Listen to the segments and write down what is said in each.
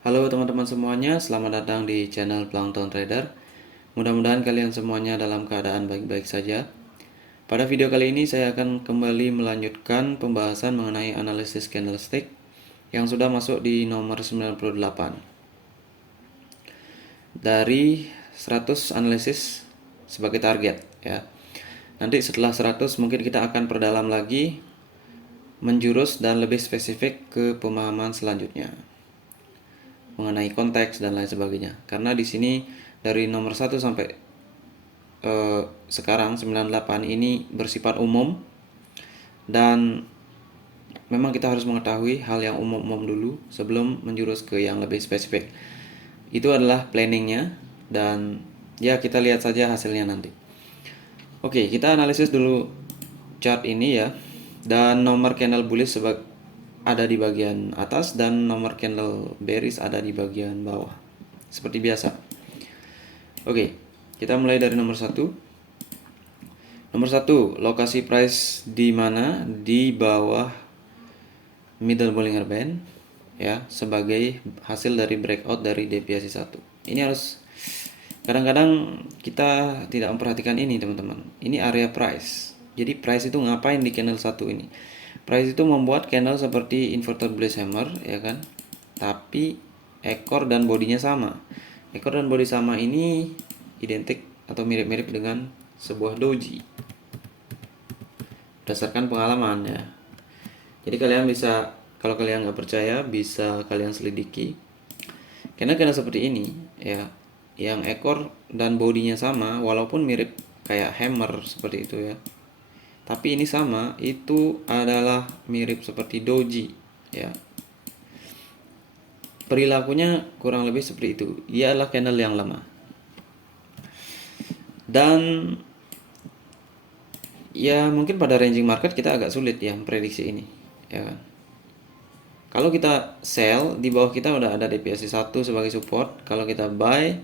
Halo teman-teman semuanya, selamat datang di channel Plankton Trader. Mudah-mudahan kalian semuanya dalam keadaan baik-baik saja. Pada video kali ini saya akan kembali melanjutkan pembahasan mengenai analisis candlestick yang sudah masuk di nomor 98. Dari 100 analisis sebagai target ya. Nanti setelah 100 mungkin kita akan perdalam lagi, menjurus dan lebih spesifik ke pemahaman selanjutnya mengenai konteks dan lain sebagainya. Karena di sini dari nomor 1 sampai sekarang 98 ini bersifat umum dan memang kita harus mengetahui hal yang umum-umum dulu sebelum menjurus ke yang lebih spesifik. Itu adalah planningnya dan ya kita lihat saja hasilnya nanti. Oke, kita analisis dulu chart ini ya. Dan nomor candle bullish ada di bagian atas dan nomor candle bearish ada di bagian bawah. Seperti biasa. Oke, kita mulai dari nomor 1. Nomor 1, lokasi price di mana? Di bawah middle Bollinger Band ya, sebagai hasil dari breakout dari deviasi 1. Ini harus, kadang-kadang kita tidak memperhatikan ini teman-teman. Ini area price. Jadi price itu ngapain di candle 1 ini? Price itu membuat candle seperti inverted bullish hammer ya kan, tapi ekor dan bodinya sama. Ekor dan bodi sama ini identik atau mirip-mirip dengan sebuah doji berdasarkan pengalaman ya. Jadi kalian bisa, kalau kalian nggak percaya bisa kalian selidiki. Karena seperti ini ya, yang ekor dan bodinya sama walaupun mirip kayak hammer seperti itu ya, tapi ini sama, itu adalah mirip seperti doji ya. Perilakunya kurang lebih seperti itu. Dia adalah candle yang lama. Dan ya mungkin pada ranging market kita agak sulit ya prediksi ini ya kan. Kalau kita sell, di bawah kita udah ada deviasi 1 sebagai support. Kalau kita buy,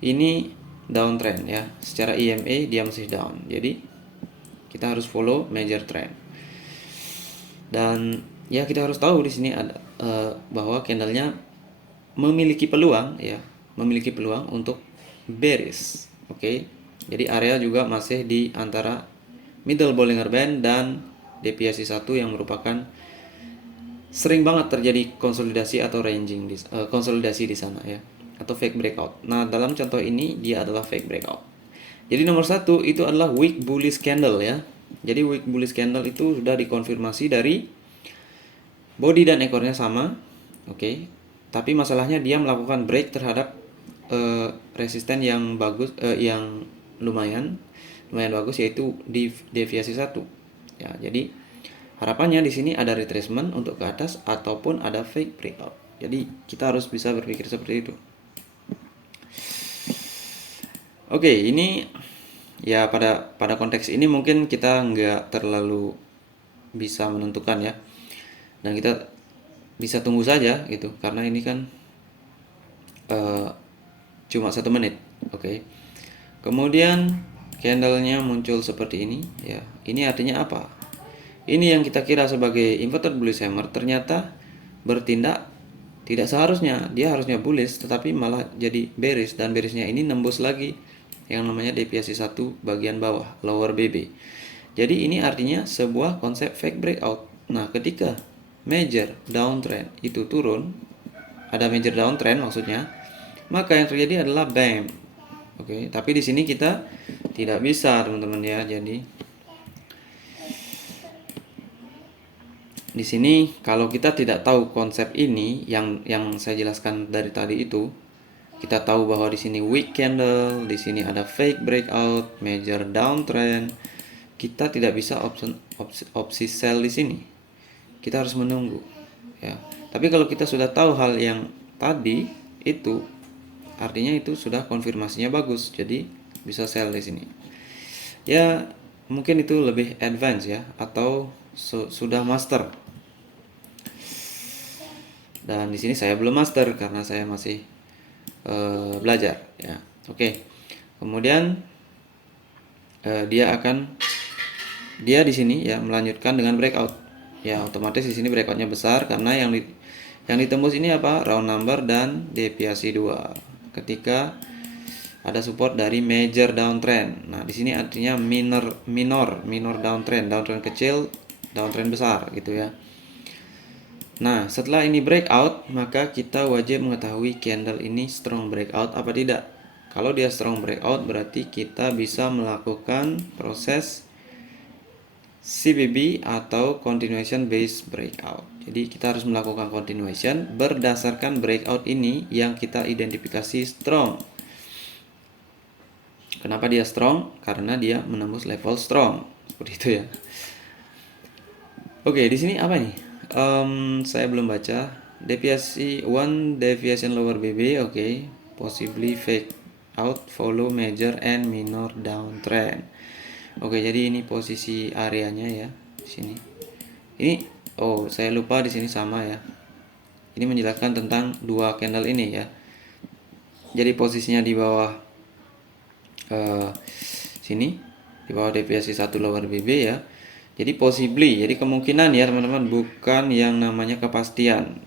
ini downtrend ya. Secara EMA dia masih down. Jadi kita harus follow major trend. Dan ya kita harus tahu di sini ada bahwa candlenya memiliki peluang ya, memiliki peluang untuk bearish. Oke. Jadi area juga masih di antara middle Bollinger Band dan deviasi 1 yang merupakan sering banget terjadi konsolidasi atau ranging konsolidasi di sana ya, atau fake breakout. Nah, dalam contoh ini dia adalah fake breakout. Jadi nomor 1 itu adalah weak bullish candle ya. Jadi weak bullish candle itu sudah dikonfirmasi dari body dan ekornya sama. Oke. Tapi masalahnya dia melakukan break terhadap resisten yang bagus, yang lumayan bagus, yaitu di deviasi 1. Ya, jadi harapannya di sini ada retracement untuk ke atas ataupun ada fake breakout. Jadi kita harus bisa berpikir seperti itu. Oke, ini ya pada konteks ini mungkin kita nggak terlalu bisa menentukan ya. Dan kita bisa tunggu saja gitu, karena ini kan cuma 1 menit. Oke. Kemudian candlenya muncul seperti ini ya. Ini artinya apa? Ini yang kita kira sebagai inverted bullish hammer ternyata bertindak tidak seharusnya. Dia harusnya bullish tetapi malah jadi bearish, dan bearishnya ini nembus lagi yang namanya deviasi 1 bagian bawah, lower BB. Jadi ini artinya sebuah konsep fake breakout. Nah, ketika major downtrend itu turun, ada major downtrend maksudnya, maka yang terjadi adalah BAM. Oke, tapi di sini kita tidak bisa teman-teman ya. Jadi di sini kalau kita tidak tahu konsep ini yang saya jelaskan dari tadi itu, kita tahu bahwa di sini weak candle, di sini ada fake breakout, major downtrend, kita tidak bisa opsi sell di sini. Kita harus menunggu ya. Tapi kalau kita sudah tahu hal yang tadi itu, artinya itu sudah konfirmasinya bagus, jadi bisa sell di sini. Ya, mungkin itu lebih advance ya, atau sudah master. Dan di sini saya belum master karena saya masih belajar ya. Oke. Kemudian dia di sini ya melanjutkan dengan breakout. Ya, otomatis di sini breakoutnya besar karena yang Yang ditembus ini apa? Round number dan deviasi 2. Ketika ada support dari major downtrend. Nah, di sini artinya minor downtrend kecil, downtrend besar gitu ya. Nah, setelah ini breakout, maka kita wajib mengetahui candle ini strong breakout apa tidak. Kalau dia strong breakout, berarti kita bisa melakukan proses CBB atau continuation based breakout. Jadi kita harus melakukan continuation berdasarkan breakout ini yang kita identifikasi strong. Kenapa dia strong? Karena dia menembus level strong. Seperti itu ya. Oke, di sini apa nih? Saya belum baca. Deviasi one deviation lower BB, oke. Possibly fake out, follow major and minor downtrend. Oke, jadi ini posisi areanya ya di sini. Ini saya lupa di sini sama ya. Ini menjelaskan tentang dua candle ini ya. Jadi posisinya di bawah sini, di bawah deviasi 1 lower BB ya. Jadi possibly, jadi kemungkinan ya teman-teman, bukan yang namanya kepastian.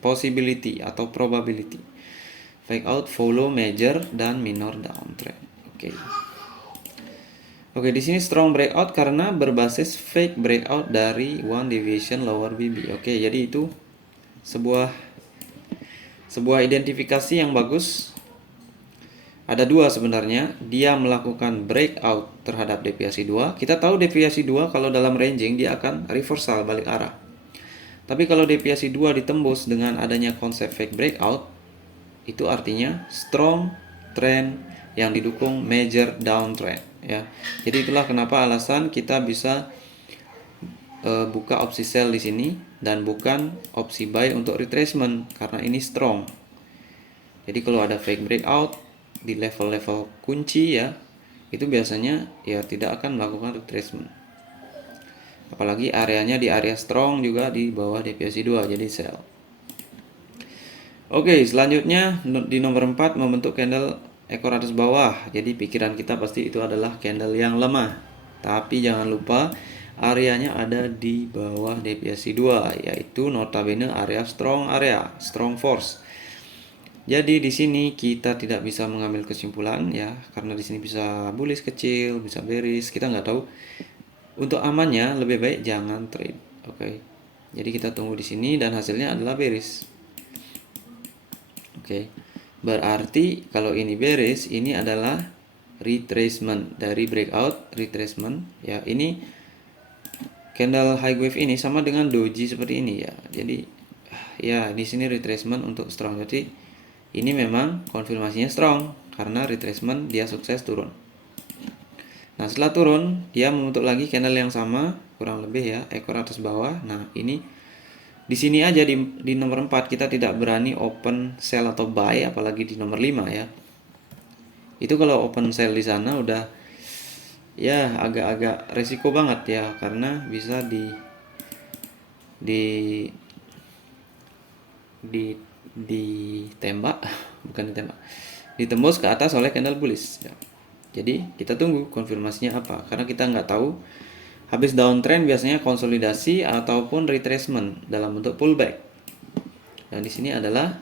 Possibility atau probability. Fake out, follow major dan minor downtrend. Oke, di sini strong breakout karena berbasis fake breakout dari one deviation lower BB. Oke, jadi itu sebuah identifikasi yang bagus. Ada dua sebenarnya. Dia melakukan breakout terhadap deviasi 2. Kita tahu deviasi 2 kalau dalam ranging dia akan reversal balik arah. Tapi kalau deviasi 2 ditembus dengan adanya konsep fake breakout, itu artinya strong trend yang didukung major downtrend ya. Jadi itulah kenapa alasan kita bisa buka opsi sell di sini dan bukan opsi buy untuk retracement karena ini strong. Jadi kalau ada fake breakout di level-level kunci ya, itu biasanya ya tidak akan melakukan retracement. Apalagi areanya di area strong juga di bawah deviasi 2, jadi sell. Oke, selanjutnya di nomor 4 membentuk candle ekor atas bawah. Jadi pikiran kita pasti itu adalah candle yang lemah. Tapi jangan lupa areanya ada di bawah deviasi 2, yaitu notabene area, strong force. Jadi di sini kita tidak bisa mengambil kesimpulan ya, karena di sini bisa bullish kecil, bisa bearish, kita nggak tahu. Untuk amannya lebih baik jangan trade. Oke. Jadi kita tunggu di sini dan hasilnya adalah bearish. Oke. Berarti kalau ini bearish, ini adalah retracement dari breakout retracement ya. Ini candle high wave ini sama dengan doji seperti ini ya. Jadi ya di sini retracement untuk strong. Jadi ini memang konfirmasinya strong karena retracement dia sukses turun. Nah, setelah turun dia membentuk lagi candle yang sama kurang lebih ya, ekor atas bawah. Nah, ini di sini aja di nomor 4 kita tidak berani open sell atau buy, apalagi di nomor 5 ya. Itu kalau open sell di sana udah ya agak-agak resiko banget ya, karena bisa ditembus ke atas oleh candle bullish ya. Jadi kita tunggu konfirmasinya apa, karena kita nggak tahu habis downtrend biasanya konsolidasi ataupun retracement dalam bentuk pullback. Dan di sini adalah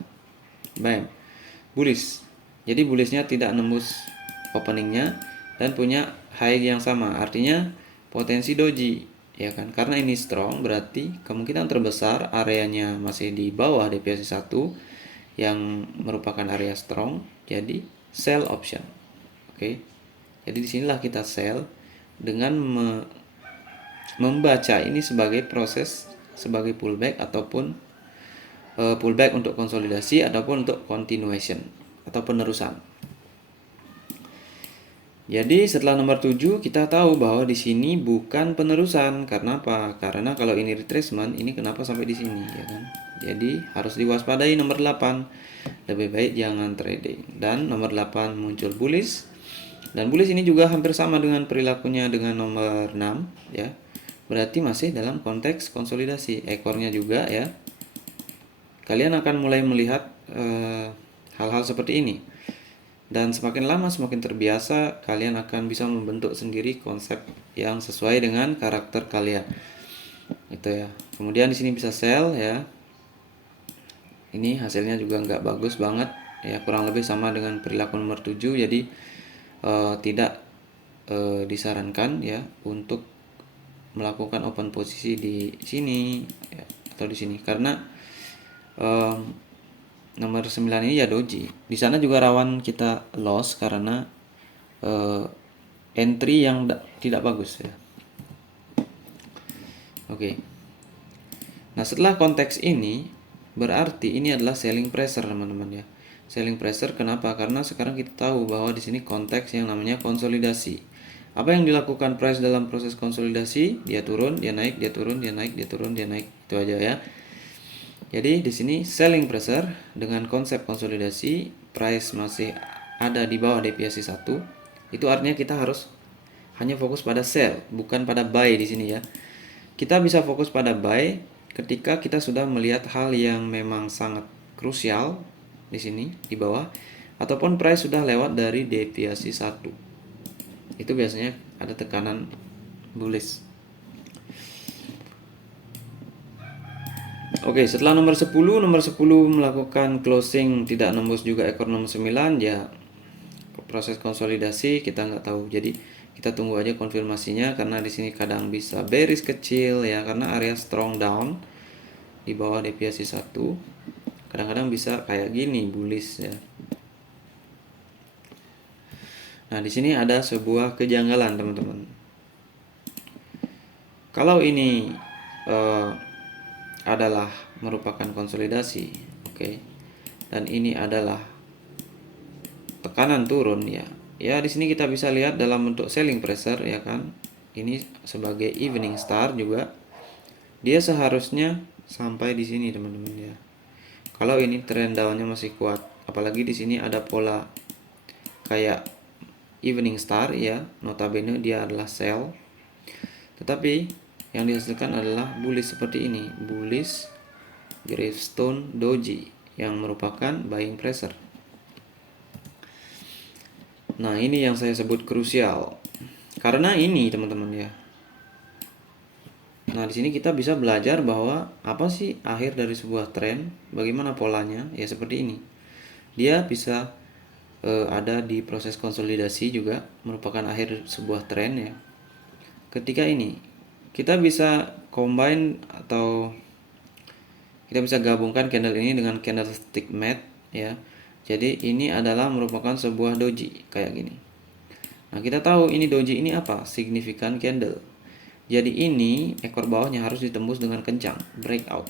bullish. Jadi bullishnya tidak nembus openingnya dan punya high yang sama, artinya potensi doji ya kan. Karena ini strong berarti kemungkinan terbesar areanya masih di bawah deviasi 1 yang merupakan area strong, jadi sell option. Oke. Jadi disinilah kita sell dengan membaca ini sebagai proses, sebagai pullback ataupun pullback untuk konsolidasi ataupun untuk continuation atau penerusan. Jadi setelah nomor 7 kita tahu bahwa di sini bukan penerusan. Karena apa? Karena kalau ini retracement, ini kenapa sampai di sini ya kan? Jadi harus diwaspadai nomor 8. Lebih baik jangan trading. Dan nomor 8 muncul bullish. Dan bullish ini juga hampir sama dengan perilakunya dengan nomor 6 ya. Berarti masih dalam konteks konsolidasi. Ekornya juga ya. Kalian akan mulai melihat hal-hal seperti ini. Dan semakin lama semakin terbiasa, kalian akan bisa membentuk sendiri konsep yang sesuai dengan karakter kalian. Itu ya. Kemudian di sini bisa sell ya. Ini hasilnya juga nggak bagus banget ya, kurang lebih sama dengan perilaku nomor 7. Jadi tidak disarankan ya untuk melakukan open posisi di sini ya, atau di sini, karena nomor 9 ini ya doji. Di sana juga rawan kita loss karena entry yang tidak bagus ya. Oke. Nah, setelah konteks ini berarti ini adalah selling pressure, teman-teman ya. Selling pressure kenapa? Karena sekarang kita tahu bahwa di sini konteks yang namanya konsolidasi. Apa yang dilakukan price dalam proses konsolidasi? Dia turun, dia naik, dia turun, dia naik, dia turun, dia naik. Itu aja ya. Jadi di sini selling pressure dengan konsep konsolidasi, price masih ada di bawah deviasi 1. Itu artinya kita harus hanya fokus pada sell, bukan pada buy di sini ya. Kita bisa fokus pada buy ketika kita sudah melihat hal yang memang sangat krusial di sini di bawah, ataupun price sudah lewat dari deviasi 1. Itu biasanya ada tekanan bullish. Oke, setelah nomor 10 melakukan closing tidak nembus juga ekor nomor 9 ya, proses konsolidasi kita nggak tahu. Jadi kita tunggu aja konfirmasinya, karena di sini kadang bisa bearish kecil ya, karena area strong down di bawah deviasi 1. Kadang-kadang bisa kayak gini bullish ya. Nah, di sini ada sebuah kejanggalan, teman-teman. Kalau ini adalah merupakan konsolidasi, oke, dan ini adalah tekanan turun ya. Ya, di sini kita bisa lihat dalam bentuk selling pressure ya kan. Ini sebagai evening star juga. Dia seharusnya sampai di sini, teman-teman ya. Kalau ini trend downnya masih kuat, apalagi di sini ada pola kayak evening star ya, notabene dia adalah sell. Tetapi yang dihasilkan adalah bullish seperti ini, bullish gravestone doji yang merupakan buying pressure. Nah, ini yang saya sebut krusial. Karena ini, teman-teman ya. Nah, di sini kita bisa belajar bahwa apa sih akhir dari sebuah tren, bagaimana polanya, ya seperti ini. Dia bisa ada di proses konsolidasi juga, merupakan akhir sebuah tren ya. Ketika ini kita bisa combine atau kita bisa gabungkan candle ini dengan candlestick mat ya. Jadi ini adalah merupakan sebuah doji kayak gini. Nah, kita tahu ini doji ini apa? Significant candle. Jadi ini ekor bawahnya harus ditembus dengan kencang, breakout.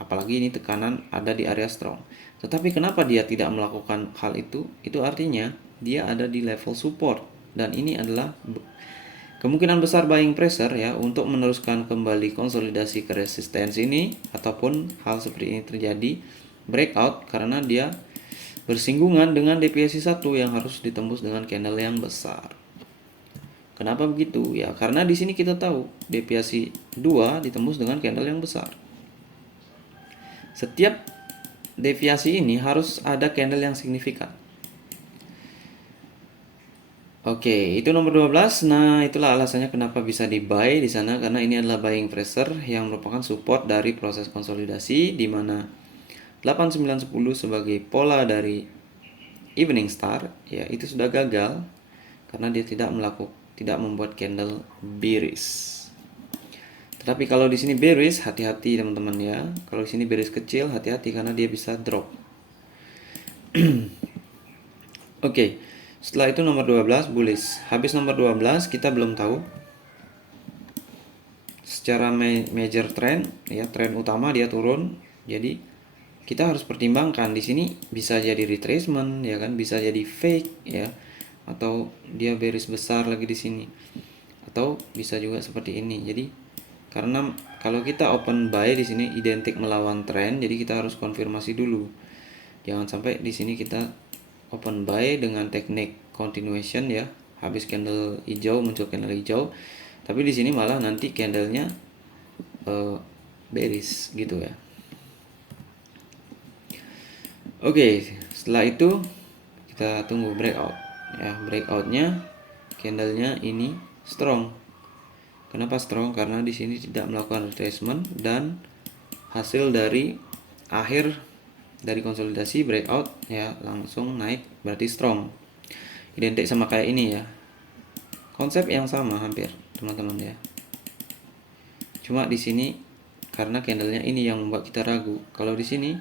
Apalagi ini tekanan ada di area strong. Tetapi kenapa dia tidak melakukan hal itu? Itu artinya dia ada di level support, dan ini adalah kemungkinan besar buying pressure ya untuk meneruskan kembali konsolidasi ke resistensi ini, ataupun hal seperti ini terjadi breakout karena dia bersinggungan dengan deviasi 1 yang harus ditembus dengan candle yang besar. Kenapa begitu? Ya karena di sini kita tahu deviasi 2 ditembus dengan candle yang besar. Setiap deviasi ini harus ada candle yang signifikan. Oke, itu nomor 12. Nah, itulah alasannya kenapa bisa di buy di sana, karena ini adalah buying pressure yang merupakan support dari proses konsolidasi, di mana 8, 9, 10 sebagai pola dari evening star ya itu sudah gagal karena dia tidak membuat candle bearish. Tetapi kalau di sini bearish, hati-hati teman-teman ya. Kalau di sini bearish kecil, hati-hati karena dia bisa drop. Oke. Setelah itu nomor 12 bullish. Habis nomor 12 kita belum tahu secara major trend ya, trend utama dia turun. Jadi kita harus pertimbangkan di sini bisa jadi retracement ya kan, bisa jadi fake ya, atau dia bearish besar lagi di sini. Atau bisa juga seperti ini. Jadi karena kalau kita open buy di sini identik melawan trend, jadi kita harus konfirmasi dulu. Jangan sampai di sini kita open buy dengan teknik continuation ya, habis candle hijau muncul candle hijau, tapi di sini malah nanti candlenya bearish gitu ya. Oke, setelah itu kita tunggu breakout ya. Breakoutnya candlenya ini strong. Kenapa strong? Karena di sini tidak melakukan retracement dan hasil dari akhir dari konsolidasi breakout ya langsung naik, berarti strong. Identik sama kayak ini ya. Konsep yang sama hampir, teman-teman ya. Cuma di sini karena candlenya ini yang membuat kita ragu. Kalau di sini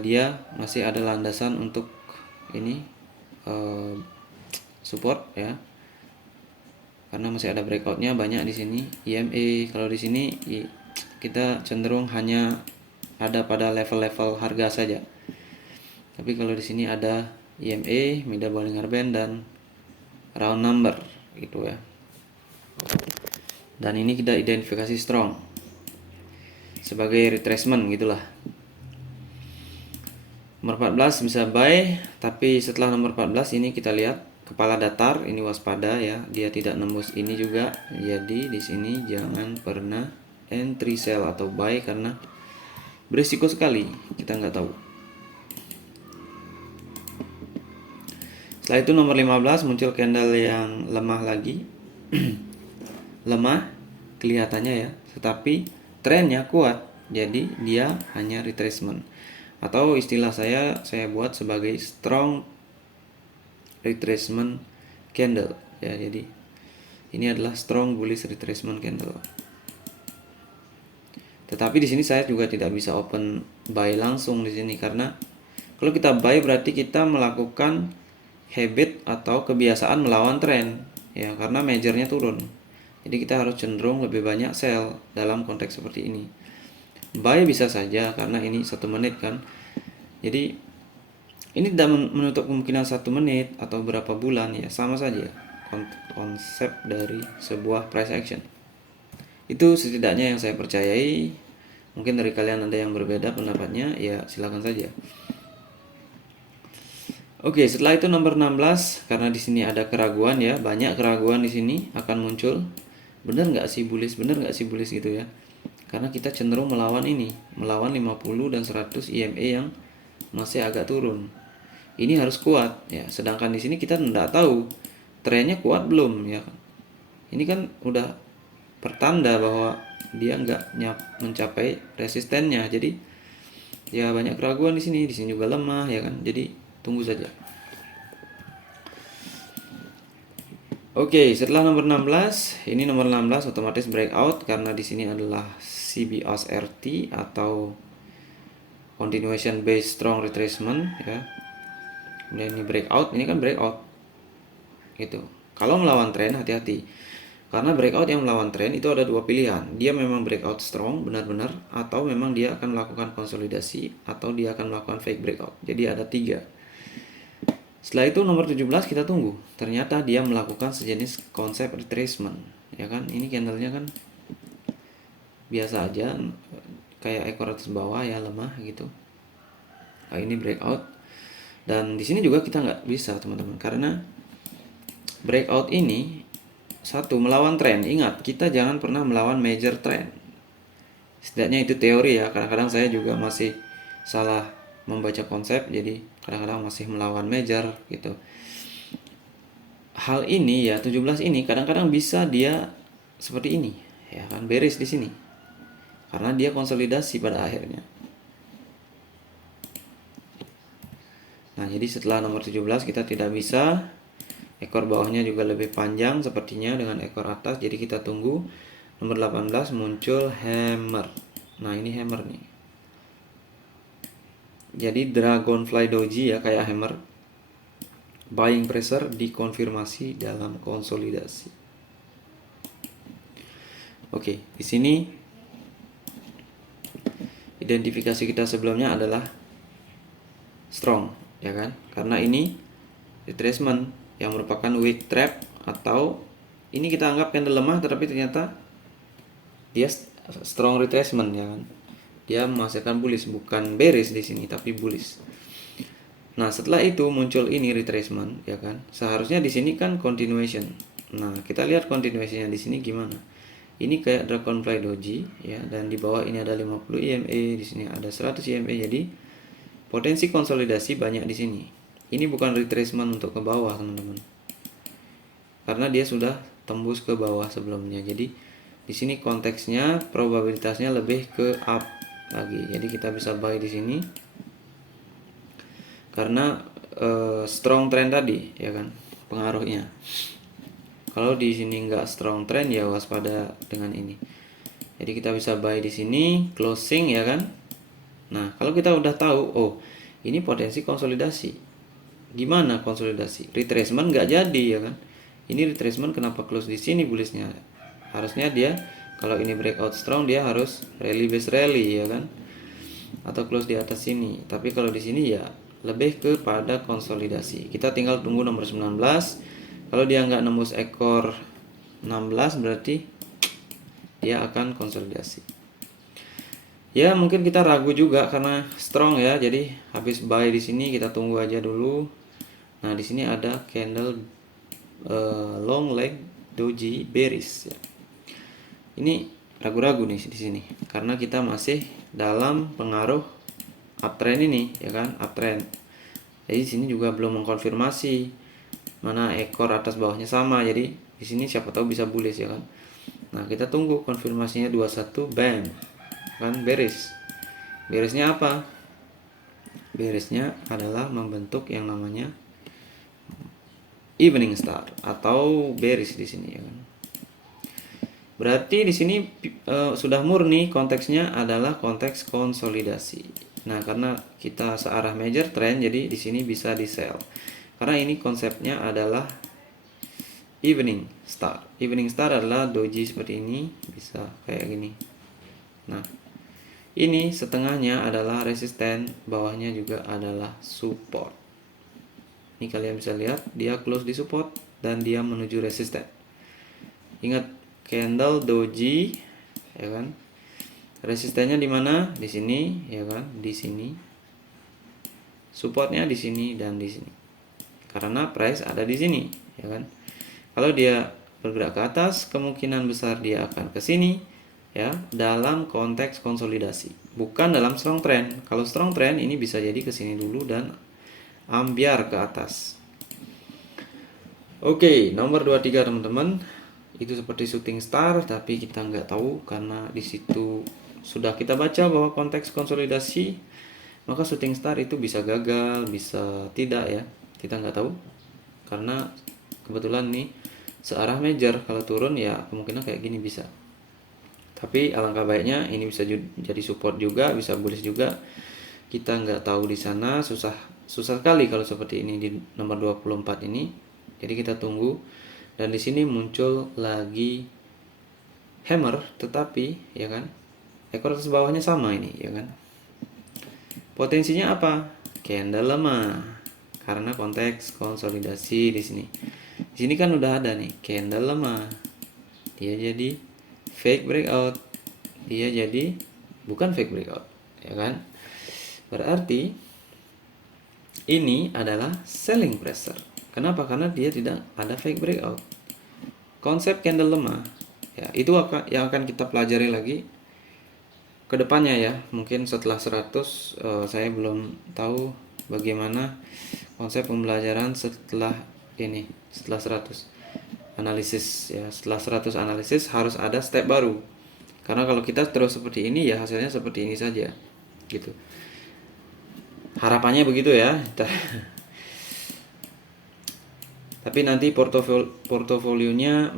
dia masih ada landasan untuk ini support ya. Karena masih ada breakoutnya banyak di sini EMA. Kalau di sini kita cenderung hanya ada pada level-level harga saja. Tapi kalau di sini ada EMA, middle Bollinger Band dan round number gitu ya. Dan ini kita identifikasi strong sebagai retracement gitulah. Nomor 14 bisa buy, tapi setelah nomor 14 ini kita lihat kepala datar, ini waspada ya, dia tidak nembus ini juga. Jadi di sini jangan pernah entry sell atau buy karena berisiko sekali, kita nggak tahu. Setelah itu nomor 15 muncul candle yang lemah lagi. Lemah kelihatannya ya, tetapi trennya kuat. Jadi dia hanya retracement. Atau istilah saya buat sebagai strong retracement candle ya. Jadi ini adalah strong bullish retracement candle. Tetapi di sini saya juga tidak bisa open buy langsung di sini karena kalau kita buy berarti kita melakukan habit atau kebiasaan melawan tren ya, karena majornya turun. Jadi kita harus cenderung lebih banyak sell dalam konteks seperti ini. Buy bisa saja karena ini 1 menit kan. Jadi ini tidak menutup kemungkinan 1 menit atau berapa bulan ya, sama saja konsep dari sebuah price action. Itu setidaknya yang saya percayai. Mungkin dari kalian ada yang berbeda pendapatnya, ya silakan saja. Oke, setelah itu nomor 16, karena di sini ada keraguan ya, banyak keraguan di sini akan muncul. Bener nggak sih bullish, bener nggak sih bullish gitu ya. Karena kita cenderung melawan ini, melawan 50 dan 100 EMA yang masih agak turun. Ini harus kuat ya, sedangkan di sini kita tidak tahu trennya kuat belum ya. Ini kan udah pertanda bahwa dia nggak mencapai resistennya. Jadi ya banyak keraguan di sini juga lemah ya kan. Jadi tunggu saja. Oke, setelah nomor 16, ini nomor 16 otomatis breakout karena di sini adalah CBOS RT atau continuation based strong retracement ya. Kemudian ini breakout, ini kan breakout. Gitu. Kalau melawan tren hati-hati. Karena breakout yang melawan tren itu ada 2 pilihan. Dia memang breakout strong benar-benar atau memang dia akan melakukan konsolidasi atau dia akan melakukan fake breakout. Jadi ada 3. Setelah itu nomor 17 kita tunggu. Ternyata dia melakukan sejenis konsep retracement, ya kan? Ini candlenya kan biasa aja, kayak ekor atas bawah ya, lemah gitu. Nah, ini breakout. Dan di sini juga kita nggak bisa teman-teman, karena breakout ini satu melawan tren. Ingat, kita jangan pernah melawan major trend. Setidaknya itu teori ya. Kadang-kadang saya juga masih salah membaca konsep, jadi kadang-kadang masih melawan major gitu. Hal ini ya 17 ini kadang-kadang bisa dia seperti ini ya kan, bearish di sini karena dia konsolidasi pada akhirnya. Nah, jadi setelah nomor 17 kita tidak bisa, ekor bawahnya juga lebih panjang sepertinya dengan ekor atas, jadi kita tunggu. Nomor 18 muncul hammer. Nah, ini hammer nih. Jadi dragonfly doji ya, kayak hammer. Buying pressure dikonfirmasi dalam konsolidasi. Oke, di sini identifikasi kita sebelumnya adalah strong, ya kan? Karena ini retracement yang merupakan weak trap, atau ini kita anggap candle lemah tetapi ternyata dia strong retracement ya kan. Dia menghasilkan bullish, bukan bearish di sini tapi bullish. Nah, setelah itu muncul ini retracement ya kan. Seharusnya di sini kan continuation. Nah, kita lihat continuationnya di sini gimana. Ini kayak dragonfly doji ya, dan di bawah ini ada 50 EMA, di sini ada 100 EMA. Jadi potensi konsolidasi banyak di sini. Ini bukan retracement untuk ke bawah, teman-teman. Karena dia sudah tembus ke bawah sebelumnya. Jadi di sini konteksnya probabilitasnya lebih ke up lagi. Jadi kita bisa buy di sini karena strong trend tadi, ya kan, pengaruhnya. Kalau di sini nggak strong trend ya waspada dengan ini. Jadi kita bisa buy di sini, closing, ya kan. Nah, kalau kita udah tahu, oh ini potensi konsolidasi. Gimana konsolidasi? Retracement nggak jadi, ya kan. Ini retracement kenapa close di sini bullishnya? Harusnya dia kalau ini breakout strong dia harus rally base rally, ya kan, atau close di atas sini. Tapi kalau di sini ya lebih kepada konsolidasi. Kita tinggal tunggu nomor 19. Kalau dia nggak nembus ekor 16 berarti dia akan konsolidasi. Ya mungkin kita ragu juga karena strong ya. Jadi habis buy di sini kita tunggu aja dulu. Nah di sini ada candle long leg doji bearish ya. Ini ragu-ragu nih di sini karena kita masih dalam pengaruh uptrend ini, ya kan, uptrend. Jadi di sini juga belum mengkonfirmasi mana ekor atas bawahnya sama. Jadi di sini siapa tahu bisa bullish, ya kan. Nah, kita tunggu konfirmasinya 21, bam. Kan bearish. Bearishnya apa? Bearishnya adalah membentuk yang namanya evening star atau bearish di sini, ya kan. Berarti di sini sudah murni konteksnya adalah konteks konsolidasi. Nah, karena kita searah major trend, jadi di sini bisa di sell. Karena ini konsepnya adalah evening star. Evening star adalah doji seperti ini, bisa kayak gini. Nah, ini setengahnya adalah resisten, bawahnya juga adalah support. Ini kalian bisa lihat, dia close di support dan dia menuju resisten. Ingat, candle doji, ya kan? Resistennya di mana? Di sini, ya kan? Di sini. Supportnya di sini dan di sini. Karena price ada di sini, ya kan? Kalau dia bergerak ke atas, kemungkinan besar dia akan ke sini, ya, dalam konteks konsolidasi, bukan dalam strong trend. Kalau strong trend ini bisa jadi ke sini dulu dan ambiar ke atas. Oke, nomor 23 teman-teman. Itu seperti shooting star, tapi kita nggak tahu karena di situ sudah kita baca bahwa konteks konsolidasi, maka shooting star itu bisa gagal, bisa tidak, ya. Kita nggak tahu karena kebetulan nih searah major, kalau turun ya kemungkinan kayak gini bisa. Tapi alangkah baiknya ini bisa jadi support juga, bisa bullish juga. Kita nggak tahu di sana, susah sekali kalau seperti ini di nomor 24 ini. Jadi kita tunggu. Dan di sini muncul lagi hammer, tetapi ya kan ekor atas bawahnya sama ini, ya kan. Potensinya apa? Candle lemah karena konteks konsolidasi di sini. Di sini kan udah ada nih candle lemah. Dia jadi fake breakout. Dia jadi bukan fake breakout, ya kan? Berarti ini adalah selling pressure. Kenapa? Karena dia tidak ada fake breakout. Konsep candle lemah, ya, itu yang akan kita pelajari lagi ke depannya, ya. Mungkin setelah 100 saya belum tahu bagaimana konsep pembelajaran setelah ini, setelah 100 analisis, ya. Setelah 100 analisis harus ada step baru. Karena kalau kita terus seperti ini ya hasilnya seperti ini saja, gitu. Harapannya begitu, ya. Tapi nanti portofolionya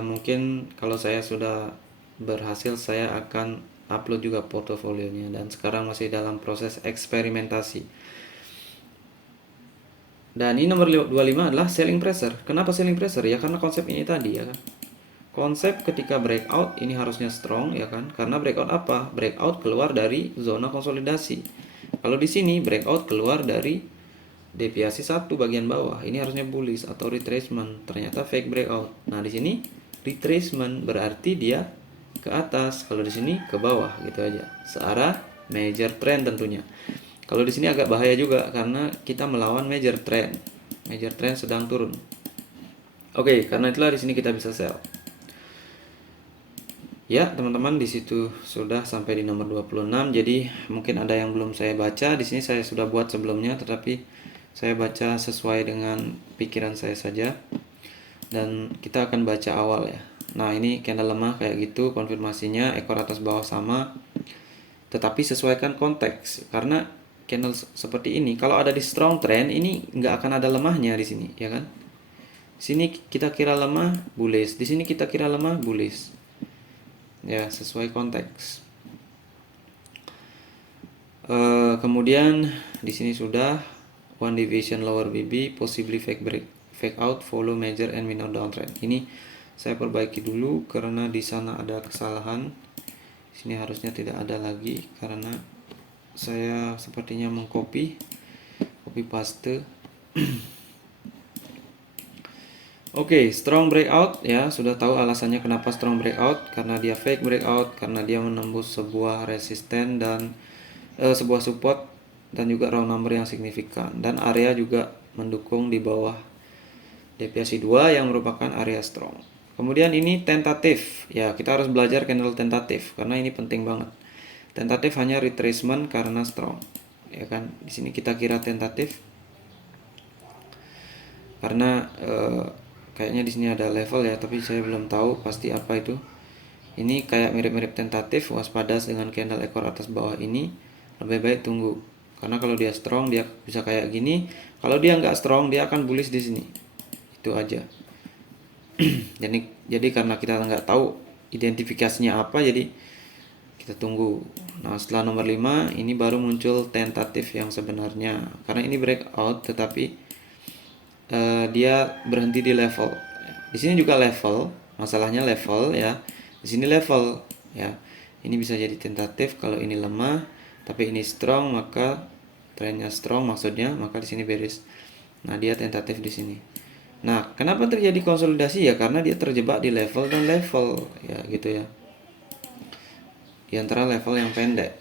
mungkin kalau saya sudah berhasil, saya akan upload juga portofolionya. Dan sekarang masih dalam proses eksperimentasi. Dan ini nomor 25 adalah selling pressure. Kenapa selling pressure? Ya karena konsep ini tadi, ya kan. Konsep ketika breakout ini harusnya strong, ya kan. Karena breakout apa? Breakout keluar dari zona konsolidasi. Kalau di sini breakout keluar dari deviasi 1 bagian bawah, ini harusnya bullish atau retracement, ternyata fake breakout. Nah di sini retracement berarti dia ke atas, kalau di sini ke bawah, gitu aja. Searah major trend tentunya. Kalau di sini agak bahaya juga karena kita melawan major trend. Major trend sedang turun. Oke, karena itulah di sini kita bisa sell. Ya, teman-teman, di situ sudah sampai di nomor 26. Jadi mungkin ada yang belum saya baca. Di sini saya sudah buat sebelumnya, tetapi saya baca sesuai dengan pikiran saya saja. Dan kita akan baca awal, ya. Nah, ini candle lemah kayak gitu, konfirmasinya ekor atas bawah sama. tetapi sesuaikan konteks, karena candle seperti ini kalau ada di strong trend ini nggak akan ada lemahnya di sini, ya kan? Sini kita kira lemah bullish, di sini kita kira lemah bullish, ya sesuai konteks. Kemudian di sini sudah one division lower BB, possibly fake break, fake out, follow major and minor downtrend. Ini saya perbaiki dulu karena di sana ada kesalahan. Di sini harusnya tidak ada lagi karena saya sepertinya copy paste. Oke, strong breakout ya, sudah tahu alasannya kenapa strong breakout, karena dia fake breakout, karena dia menembus sebuah resisten dan sebuah support dan juga round number yang signifikan, dan area juga mendukung di bawah deviasi 2 yang merupakan area strong. Kemudian ini tentatif ya, kita harus belajar candle tentatif karena ini penting banget. Tentatif hanya retracement karena strong, ya kan? Di sini kita kira tentatif karena kayaknya di sini ada level ya, tapi saya belum tahu pasti apa itu. Ini kayak mirip-mirip tentatif, waspada dengan candle ekor atas bawah ini. Lebih baik tunggu, karena kalau dia strong dia bisa kayak gini. Kalau dia nggak strong dia akan bullish di sini. Itu aja. jadi karena kita nggak tahu identifikasinya apa, jadi kita tunggu. Nah, setelah nomor 5 ini baru muncul tentatif yang sebenarnya, karena ini breakout tetapi dia berhenti di level. Di sini juga level, masalahnya level ya. Di sini level ya. Ini bisa jadi tentatif kalau ini lemah, tapi ini strong, maka trennya strong maksudnya, maka di sini bearish. Nah, dia tentatif di sini. Nah, kenapa terjadi konsolidasi ya? Karena dia terjebak di level dan level ya gitu ya. Di antara level yang pendek.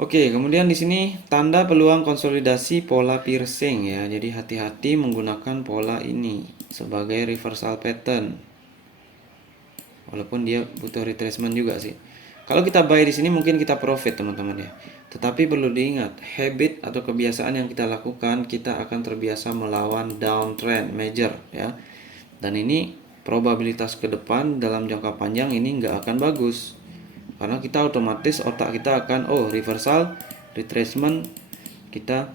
Oke, kemudian di sini tanda peluang konsolidasi pola piercing ya. Jadi hati-hati menggunakan pola ini sebagai reversal pattern. Walaupun dia butuh retracement juga sih. Kalau kita buy di sini mungkin kita profit teman-teman ya. Tetapi perlu diingat, habit atau kebiasaan yang kita lakukan, kita akan terbiasa melawan downtrend major ya. Dan ini probabilitas ke depan dalam jangka panjang ini nggak akan bagus. Karena kita otomatis otak kita akan reversal, retracement, kita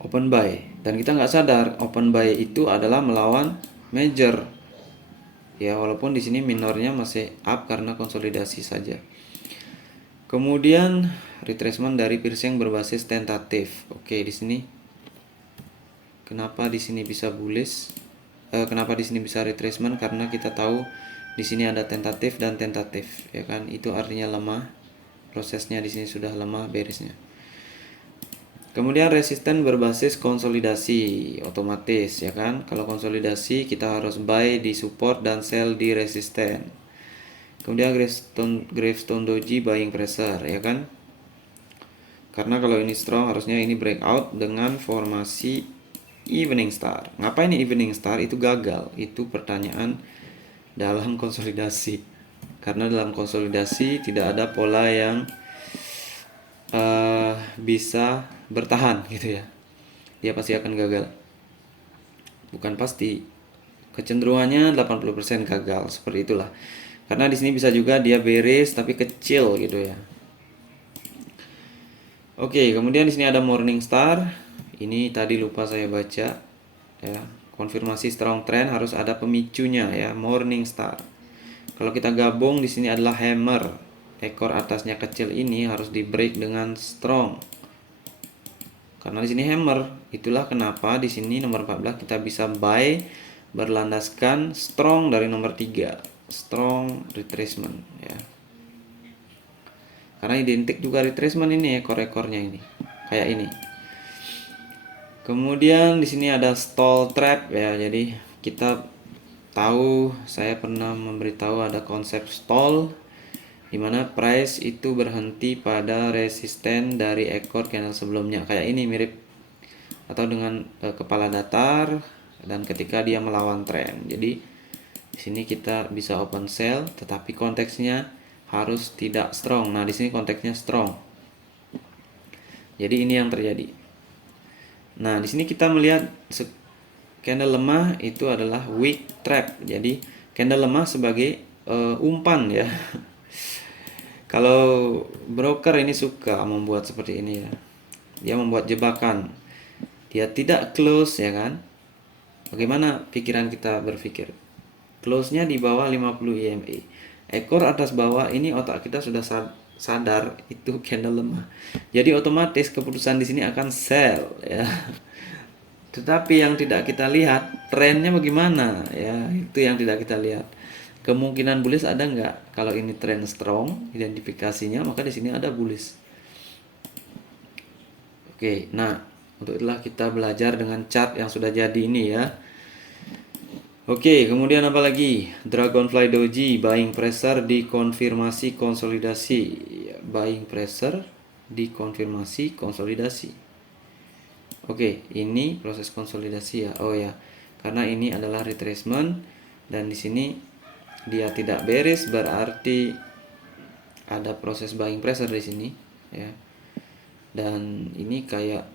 open buy, dan kita nggak sadar open buy itu adalah melawan major ya, walaupun di sini minornya masih up karena konsolidasi saja. Kemudian retracement dari piercing berbasis tentatif. Oke, di sini kenapa di sini bisa bullish, kenapa di sini bisa retracement, karena kita tahu di sini ada tentatif dan tentatif, ya kan? Itu artinya lemah. Prosesnya di sini sudah lemah bearishnya. Kemudian resisten berbasis konsolidasi, otomatis ya kan? Kalau konsolidasi kita harus buy di support dan sell di resisten. Kemudian gravestone doji buying pressure, ya kan? Karena kalau ini strong harusnya ini breakout dengan formasi evening star. Ngapain ini evening star? Itu gagal. Itu pertanyaan dalam konsolidasi, karena dalam konsolidasi tidak ada pola yang bisa bertahan gitu ya, dia pasti akan gagal. Bukan pasti, kecenderungannya 80% gagal, seperti itulah. Karena di sini bisa juga dia bearish tapi kecil gitu ya. Oke, kemudian di sini ada morning star. Ini tadi lupa saya baca ya. Konfirmasi strong trend harus ada pemicunya ya, morning star. Kalau kita gabung di sini adalah hammer. Ekor atasnya kecil ini harus di break dengan strong. Karena di sini hammer, itulah kenapa di sini nomor 14 kita bisa buy berlandaskan strong dari nomor 3, strong retracement ya. Karena identik juga retracement ini ekor-ekornya ini, kayak ini. Kemudian di sini ada stall trap ya. Jadi kita tahu, saya pernah memberitahu ada konsep stall, dimana price itu berhenti pada resisten dari ekor candle sebelumnya, kayak ini mirip atau dengan kepala datar, dan ketika dia melawan tren. Jadi di sini kita bisa open sell, tetapi konteksnya harus tidak strong. Nah, di sini konteksnya strong. Jadi ini yang terjadi. Nah, di sini kita melihat candle lemah itu adalah weak trap. Jadi candle lemah sebagai umpan ya. Kalau broker ini suka membuat seperti ini ya. Dia membuat jebakan. Dia tidak close ya kan. Bagaimana pikiran kita berpikir? Close-nya di bawah 50 EMA. Ekor atas bawah ini otak kita sudah sadar itu candle lemah. Jadi otomatis keputusan di sini akan sell ya. Tetapi yang tidak kita lihat trennya bagaimana ya, itu yang tidak kita lihat. Kemungkinan bullish ada nggak? Kalau ini trend strong identifikasinya, maka di sini ada bullish. Oke, nah untuk itulah kita belajar dengan chart yang sudah jadi ini ya. Oke, kemudian apa lagi? Dragonfly Doji, buying pressure dikonfirmasi konsolidasi. Buying pressure dikonfirmasi konsolidasi. Oke, ini proses konsolidasi ya. Oh ya, karena ini adalah retracement dan di sini dia tidak bearish, berarti ada proses buying pressure di sini ya. Dan ini kayak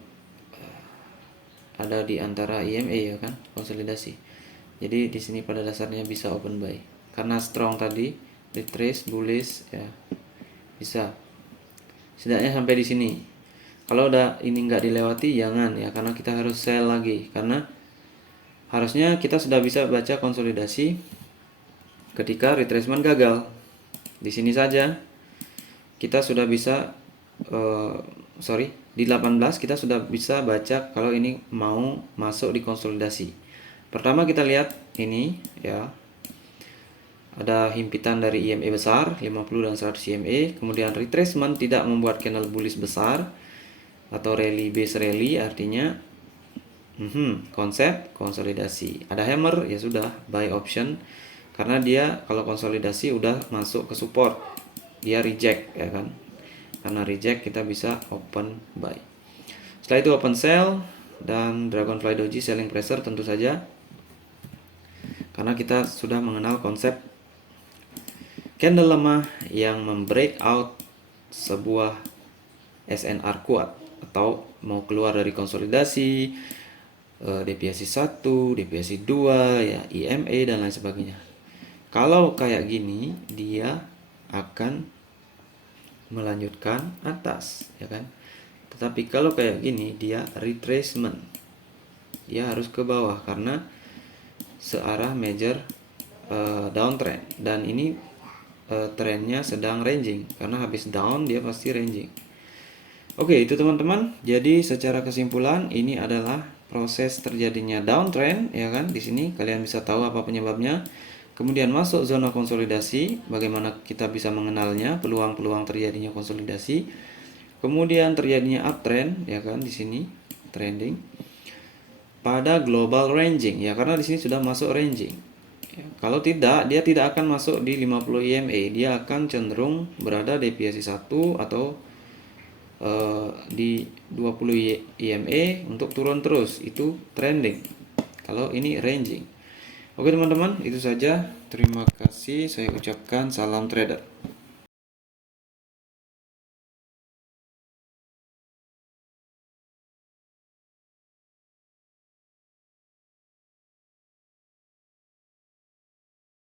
ada di antara EMA ya kan, konsolidasi. Jadi di sini pada dasarnya bisa open buy. Karena strong tadi, retrace bullish ya. Bisa. Setidaknya sampai di sini. Kalau udah ini nggak dilewati jangan ya, karena kita harus sell lagi. Karena harusnya kita sudah bisa baca konsolidasi ketika retracement gagal. Di sini saja kita sudah bisa di 18 kita sudah bisa baca kalau ini mau masuk di konsolidasi. Pertama kita lihat ini ya. Ada himpitan dari EMA besar 50 dan 100 EMA, kemudian retracement tidak membuat candle bullish besar atau rally base rally, artinya konsep konsolidasi. Ada hammer ya sudah buy option karena dia kalau konsolidasi udah masuk ke support, dia reject ya kan. Karena reject kita bisa open buy. Setelah itu open sell dan Dragonfly Doji selling pressure tentu saja. Karena kita sudah mengenal konsep candle lemah yang membreak out sebuah SNR kuat atau mau keluar dari konsolidasi, deviasi 1, deviasi 2 ya, EMA dan lain sebagainya. Kalau kayak gini dia akan melanjutkan atas ya kan. Tetapi kalau kayak gini dia retracement. Dia harus ke bawah karena searah major downtrend dan ini trennya sedang ranging karena habis down dia pasti ranging. Oke, itu teman-teman. Jadi secara kesimpulan ini adalah proses terjadinya downtrend ya kan. Di sini kalian bisa tahu apa penyebabnya. Kemudian masuk zona konsolidasi, bagaimana kita bisa mengenalnya, peluang-peluang terjadinya konsolidasi. Kemudian terjadinya uptrend ya kan di sini trending pada global ranging ya karena di sini sudah masuk ranging. Ya, kalau tidak, dia tidak akan masuk di 50 EMA, dia akan cenderung berada deviasi 1 atau di 20 EMA untuk turun terus, itu trending. Kalau ini ranging. Oke teman-teman, itu saja. Terima kasih, saya ucapkan salam trader.